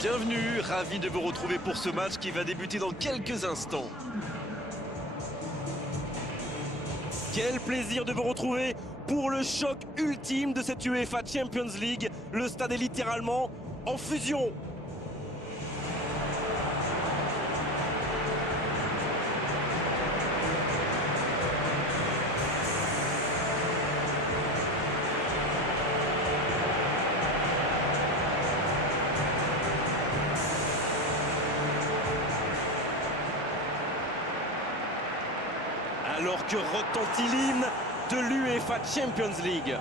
Bienvenue, ravi de vous retrouver pour ce match qui va débuter dans quelques instants. Quel plaisir de vous retrouver pour le choc ultime de cette UEFA Champions League. Le stade est littéralement en fusion. Alors que retentit l'hymne de l'UEFA Champions League.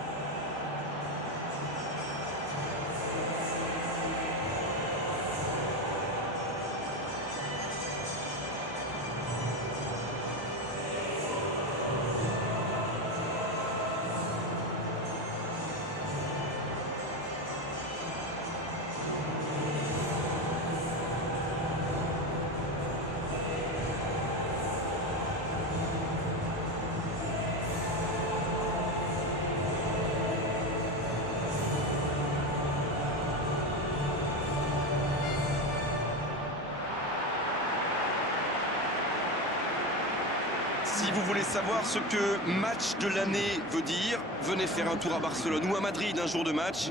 Si vous voulez savoir ce que match de l'année veut dire, venez faire un tour à Barcelone ou à Madrid un jour de match.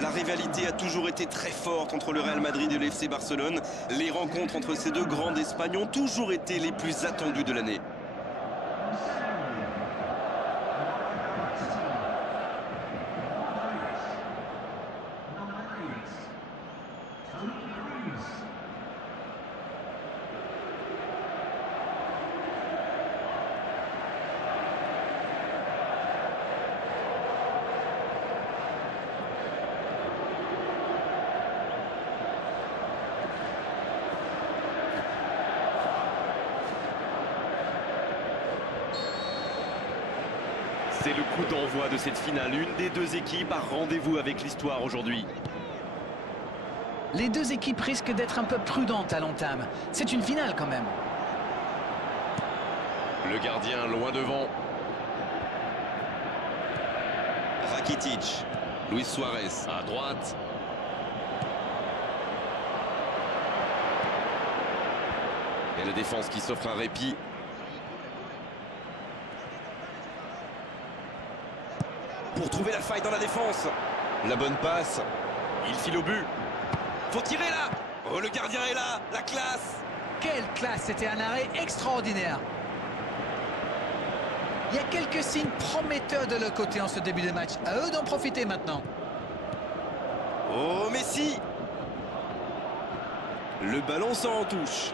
La rivalité a toujours été très forte entre le Real Madrid et le FC Barcelone. Les rencontres entre ces deux grands d'Espagne ont toujours été les plus attendues de l'année. C'est le coup d'envoi de cette finale. Une des deux équipes a rendez-vous avec l'histoire aujourd'hui. Les deux équipes risquent d'être un peu prudentes à l'entame. C'est une finale quand même. Le gardien loin devant. Rakitic. Luis Suarez à droite. Et la défense qui s'offre un répit. Pour trouver la faille dans la défense. La bonne passe. Il file au but. Faut tirer là. Oh, le gardien est là. La classe. Quelle classe! C'était un arrêt extraordinaire. Il y a quelques signes prometteurs de leur côté en ce début de match. À eux d'en profiter maintenant. Oh, Messi. Le ballon s'en en touche.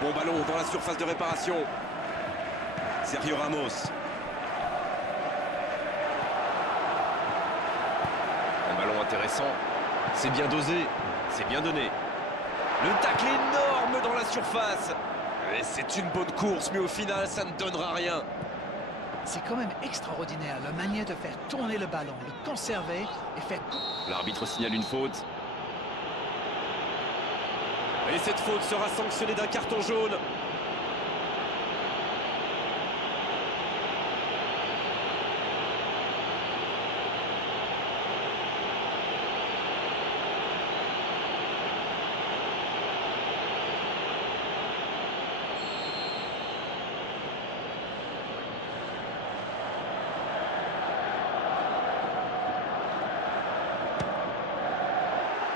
Bon ballon dans la surface de réparation. Sergio Ramos. Un ballon intéressant. C'est bien dosé. C'est bien donné. Le tacle énorme dans la surface. Et c'est une bonne course, mais au final, ça ne donnera rien. C'est quand même extraordinaire, la manière de faire tourner le ballon, le conserver et faire... L'arbitre signale une faute. Et cette faute sera sanctionnée d'un carton jaune.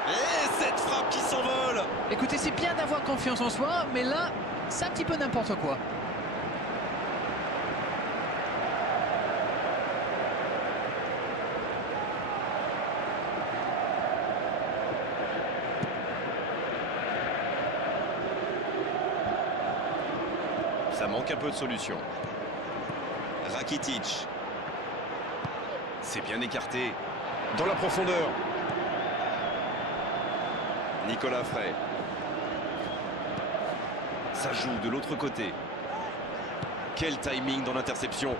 Et cette frappe qui s'envole. Écoutez, c'est bien d'avoir confiance en soi, mais là, c'est un petit peu n'importe quoi. Ça manque un peu de solution. Rakitic. C'est bien écarté. Dans la profondeur. Nicolas Frey. Ça joue de l'autre côté. Quel timing dans l'interception.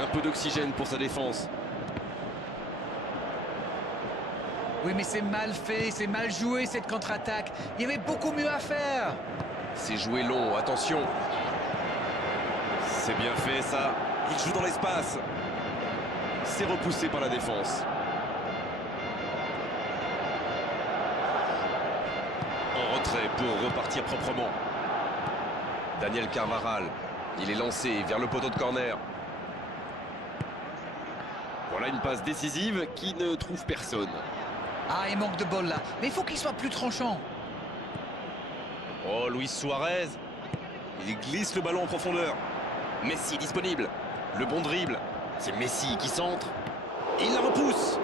Un peu d'oxygène pour sa défense. Oui, mais c'est mal fait, c'est mal joué cette contre-attaque. Il y avait beaucoup mieux à faire. C'est joué long, attention. C'est bien fait ça. Il joue dans l'espace. C'est repoussé par la défense. En retrait pour repartir proprement. Daniel Carvajal. Il est lancé vers le poteau de corner. Voilà une passe décisive qui ne trouve personne. Ah, il manque de bol là. Mais il faut qu'il soit plus tranchant. Oh, Luis Suarez. Il glisse le ballon en profondeur. Messi disponible. Le bon dribble. C'est Messi qui centre. Et il la repousse.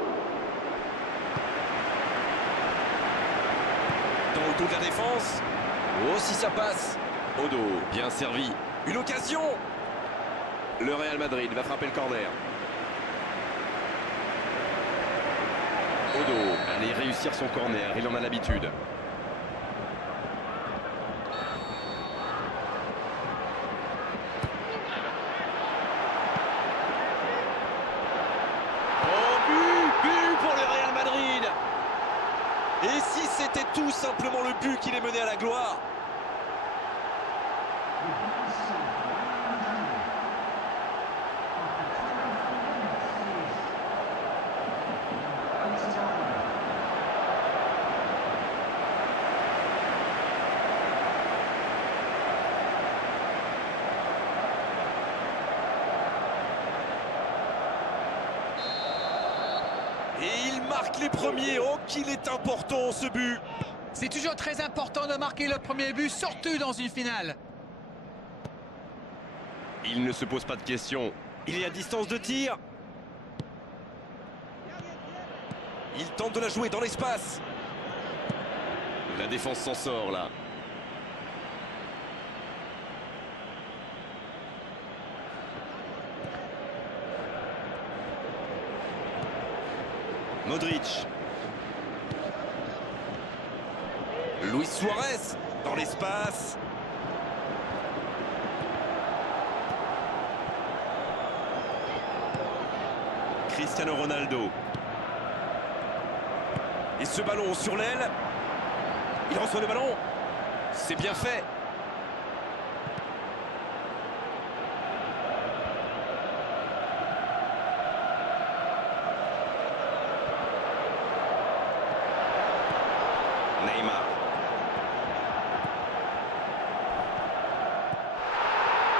Dans le dos de la défense. Oh, si ça passe. Odo, bien servi. Une occasion. Le Real Madrid va frapper le corner. Odo allait réussir son corner, il en a l'habitude. Oh, but pour le Real Madrid. Et si c'était tout simplement le but qui les menait à la gloire? Et il marque les premiers. Oh, qu'il est important ce but. C'est toujours très important de marquer le premier but, surtout dans une finale. Il ne se pose pas de questions. Il est à distance de tir. Il tente de la jouer dans l'espace. La défense s'en sort là. Modric. Luis Suarez dans l'espace. Cristiano Ronaldo. Et ce ballon sur l'aile. Il reçoit le ballon. C'est bien fait. Neymar.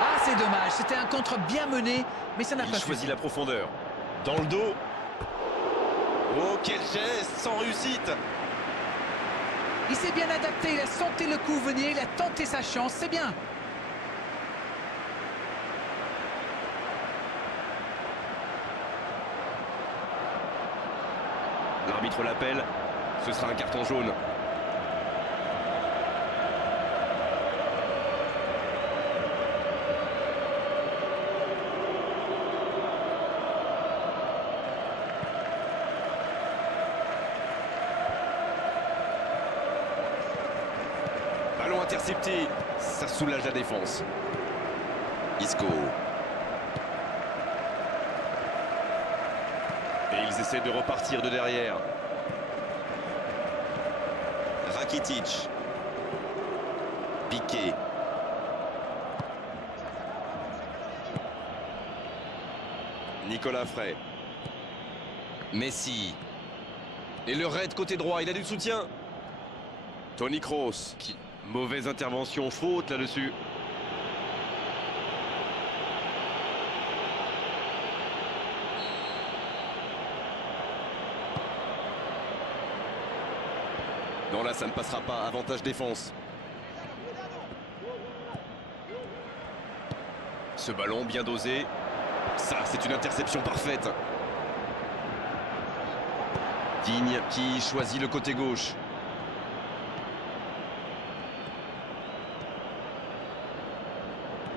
Ah, c'est dommage. C'était un contre bien mené, mais ça n'a pas Il choisit suffi. la profondeur. Dans le dos. Oh, quel geste, sans réussite. Il s'est bien adapté, il a senti le coup venir, il a tenté sa chance, c'est bien. L'arbitre l'appelle. Ce sera un carton jaune. Ballon intercepté. Ça soulage la défense. Isco. Et ils essaient de repartir de derrière. Rakitic. Piqué. Nicolas Frey. Messi. Et le raid côté droit, il a du soutien. Toni Kroos. Mauvaise intervention, faute là-dessus. Non, là, ça ne passera pas. Avantage défense. Ce ballon bien dosé. Ça, c'est une interception parfaite. Digne qui choisit le côté gauche.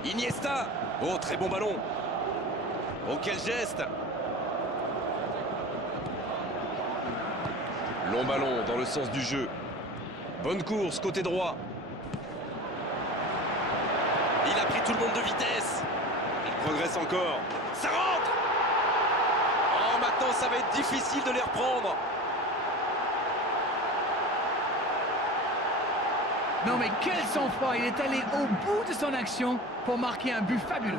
Iniesta. Oh, très bon ballon. Oh, quel geste. Long ballon dans le sens du jeu. Bonne course, côté droit. Il a pris tout le monde de vitesse. Il progresse encore. Ça rentre. Oh, maintenant, ça va être difficile de les reprendre. Non mais quel sang-froid, il est allé au bout de son action pour marquer un but fabuleux.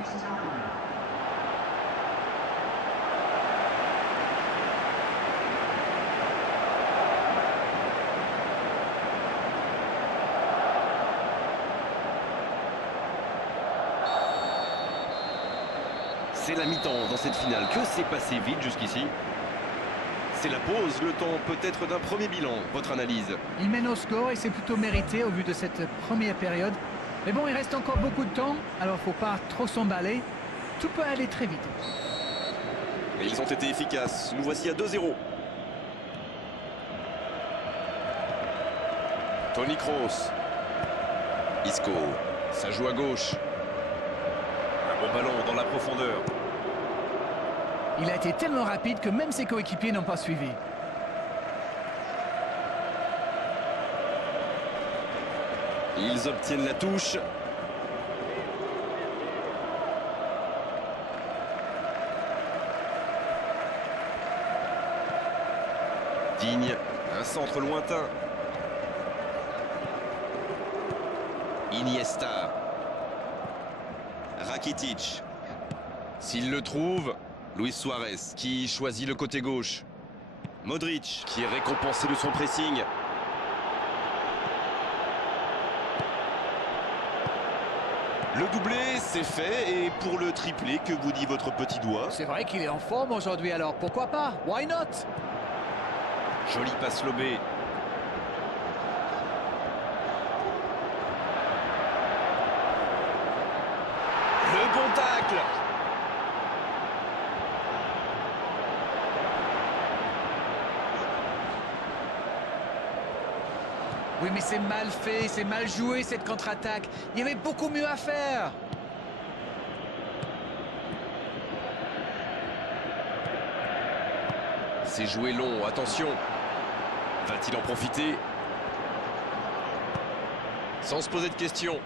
C'est la mi-temps dans cette finale. Que s'est passé vite jusqu'ici? C'est la pause, le temps peut-être d'un premier bilan. Votre analyse? Il mène au score et c'est plutôt mérité au vu de cette première période. Mais bon, il reste encore beaucoup de temps, alors faut pas trop s'emballer. Tout peut aller très vite. Et ils ont été efficaces. Nous voici à 2-0. Toni Kroos. Isco. Ça joue à gauche. Un bon ballon dans la profondeur. Il a été tellement rapide que même ses coéquipiers n'ont pas suivi. Ils obtiennent la touche. Digne, un centre lointain. Iniesta. Rakitic. S'il le trouve, Luis Suarez qui choisit le côté gauche. Modric qui est récompensé de son pressing. Le doublé, c'est fait. Et pour le triplé, que vous dit votre petit doigt? C'est vrai qu'il est en forme aujourd'hui, alors pourquoi pas? Why not? Joli passe lobé. Le bon tacle. Oui, mais c'est mal fait, c'est mal joué cette contre-attaque. Il y avait beaucoup mieux à faire. C'est joué long, attention. Va-t-il en profiter? Sans se poser de questions.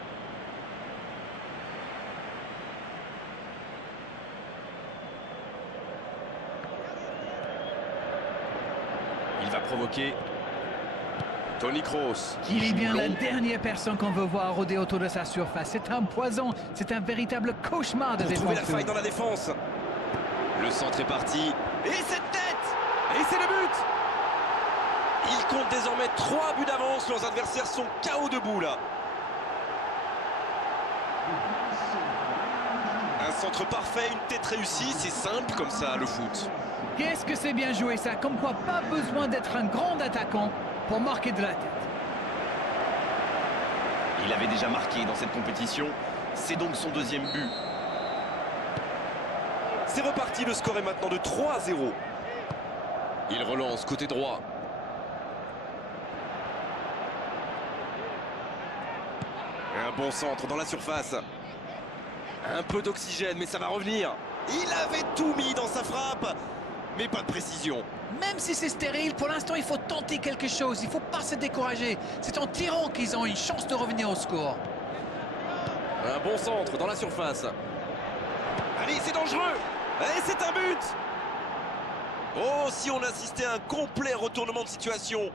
Il va provoquer. Toni Kroos. Il est bien la dernière personne qu'on veut voir rôder autour de sa surface. C'est un poison, c'est un véritable cauchemar de Pour trouver la défenseur. faille dans la défense. Le centre est parti. Et cette tête! Et c'est le but! Il compte désormais 3 buts d'avance. Leurs adversaires sont KO debout là. Un centre parfait, une tête réussie. C'est simple comme ça le foot. Qu'est-ce que c'est bien joué ça? Comme quoi, pas besoin d'être un grand attaquant pour marquer de la tête. Il avait déjà marqué dans cette compétition. C'est donc son deuxième but. C'est reparti, le score est maintenant de 3-0. Il relance côté droit. Un bon centre dans la surface. Un peu d'oxygène, mais ça va revenir. Il avait tout mis dans sa frappe, mais pas de précision. Même si c'est stérile, pour l'instant, il faut tenter quelque chose. Il ne faut pas se décourager. C'est en tirant qu'ils ont une chance de revenir au score. Un bon centre dans la surface. Allez, c'est dangereux. Et c'est un but. Oh, si on assistait à un complet retournement de situation.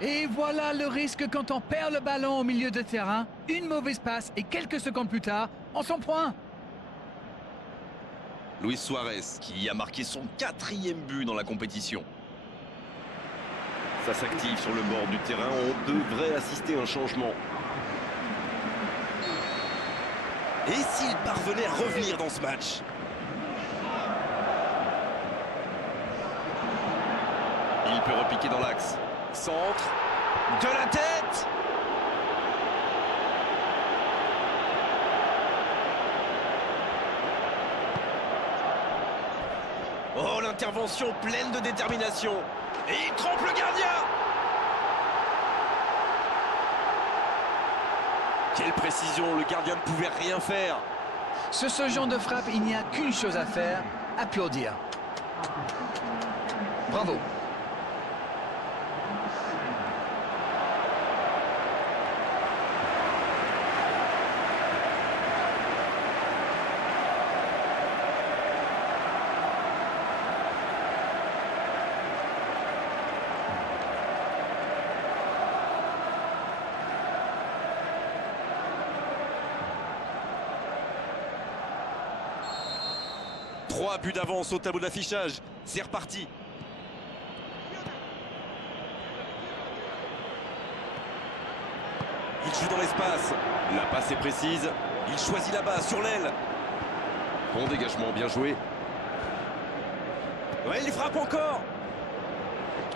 Et voilà le risque quand on perd le ballon au milieu de terrain. Une mauvaise passe et quelques secondes plus tard, on s'en point. Luis Suarez qui a marqué son 4e but dans la compétition. Ça s'active sur le bord du terrain. On devrait assister à un changement. Et s'il parvenait à revenir dans ce match? Il peut repiquer dans l'axe. Centre. De la tête. Oh, l'intervention pleine de détermination. Et il trompe le gardien. Quelle précision, le gardien ne pouvait rien faire. Sur ce genre de frappe, il n'y a qu'une chose à faire, applaudir. Bravo. Trois buts d'avance au tableau d'affichage. C'est reparti. Il joue dans l'espace. La passe est précise. Il choisit la base sur l'aile. Bon dégagement, bien joué. Ouais, il frappe encore.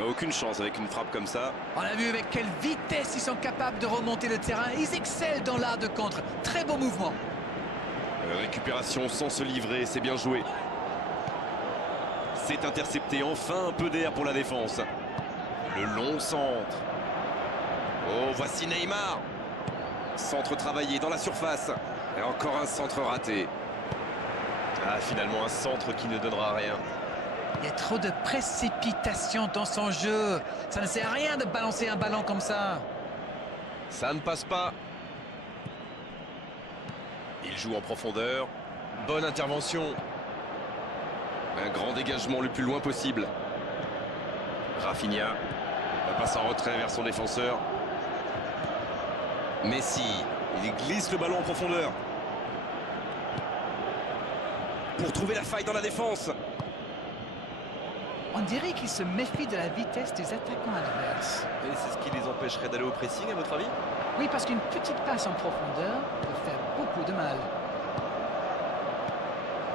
Aucune chance avec une frappe comme ça. On a vu avec quelle vitesse ils sont capables de remonter le terrain. Ils excellent dans l'art de contre. Très beau mouvement. Récupération sans se livrer, c'est bien joué. C'est intercepté, enfin un peu d'air pour la défense. Le long centre. Oh, voici Neymar. Centre travaillé dans la surface. Et encore un centre raté. Ah, finalement un centre qui ne donnera rien. Il y a trop de précipitation dans son jeu. Ça ne sert à rien de balancer un ballon comme ça. Ça ne passe pas. Il joue en profondeur. Bonne intervention. Un grand dégagement le plus loin possible. Rafinha. La passe en retrait vers son défenseur. Messi. Il glisse le ballon en profondeur. Pour trouver la faille dans la défense. On dirait qu'ils se méfient de la vitesse des attaquants adverses. Et c'est ce qui les empêcherait d'aller au pressing, à votre avis? Oui, parce qu'une petite passe en profondeur peut faire beaucoup de mal.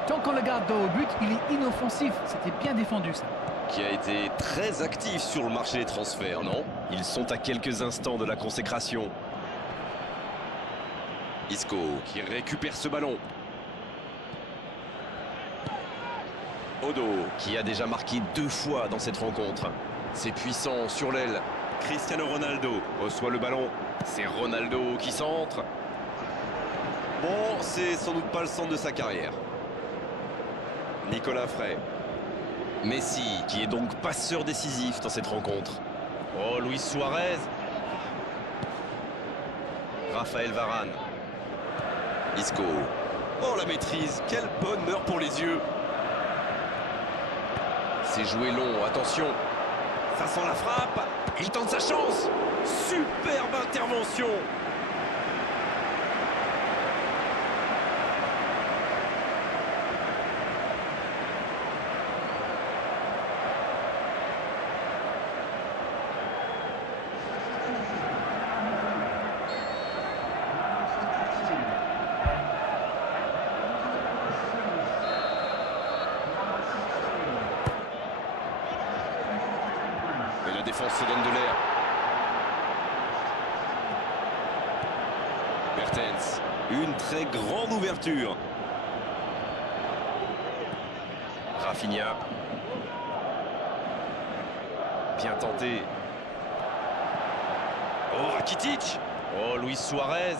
Tant qu'on le garde dos au but, il est inoffensif. C'était bien défendu, ça. Qui a été très actif sur le marché des transferts, non? Ils sont à quelques instants de la consécration. Isco qui récupère ce ballon. Odo qui a déjà marqué 2 fois dans cette rencontre. C'est puissant sur l'aile. Cristiano Ronaldo reçoit le ballon. C'est Ronaldo qui centre. Bon, c'est sans doute pas le centre de sa carrière. Nicolas Frey. Messi qui est donc passeur décisif dans cette rencontre. Oh, Luis Suarez. Raphaël Varane. Isco. Oh, la maîtrise. Quel bonheur pour les yeux. C'est joué long, attention. Ça sent la frappe. Il tente sa chance. Superbe intervention. Et la défense se donne de l'air. Mertens, une très grande ouverture. Rafinha. Bien tenté. Oh, Rakitic. Oh, Luis Suarez.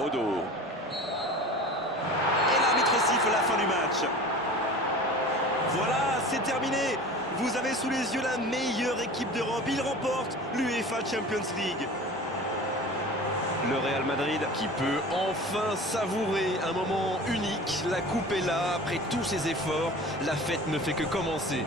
Odo. Et l'arbitre siffle la fin du match. Voilà, c'est terminé. Vous avez sous les yeux la meilleure équipe d'Europe. Il remporte l'UEFA Champions League. Le Real Madrid qui peut enfin savourer un moment unique. La coupe est là, après tous ses efforts. La fête ne fait que commencer.